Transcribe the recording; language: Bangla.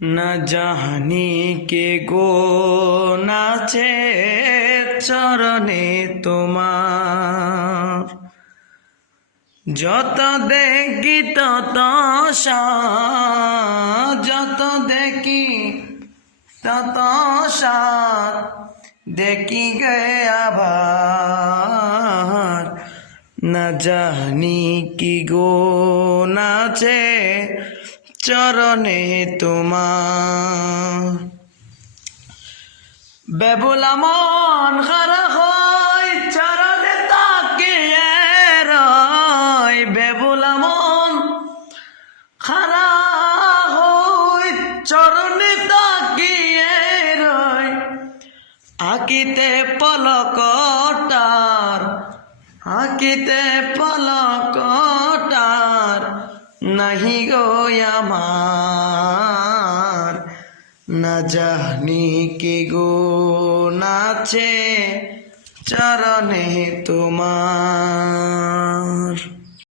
না জানি কে গো নাচে চরণে তোমার, যত দেখি তত সাত, যত দেখি তত সাত, দেখি গে আবার। না জানি কি গো নাচে চরণে তোমার, বেবুলা মন খারা হয় চরণে তাকিয়ে রয়, বেবুলা মন খারা হয় চরণে তাকিয়ে রয়। আঁকিতে পলকটার, আঁকিতে পলকটার নাহি গো আমার। না জানি কে গো নাচে চরণে তোমার।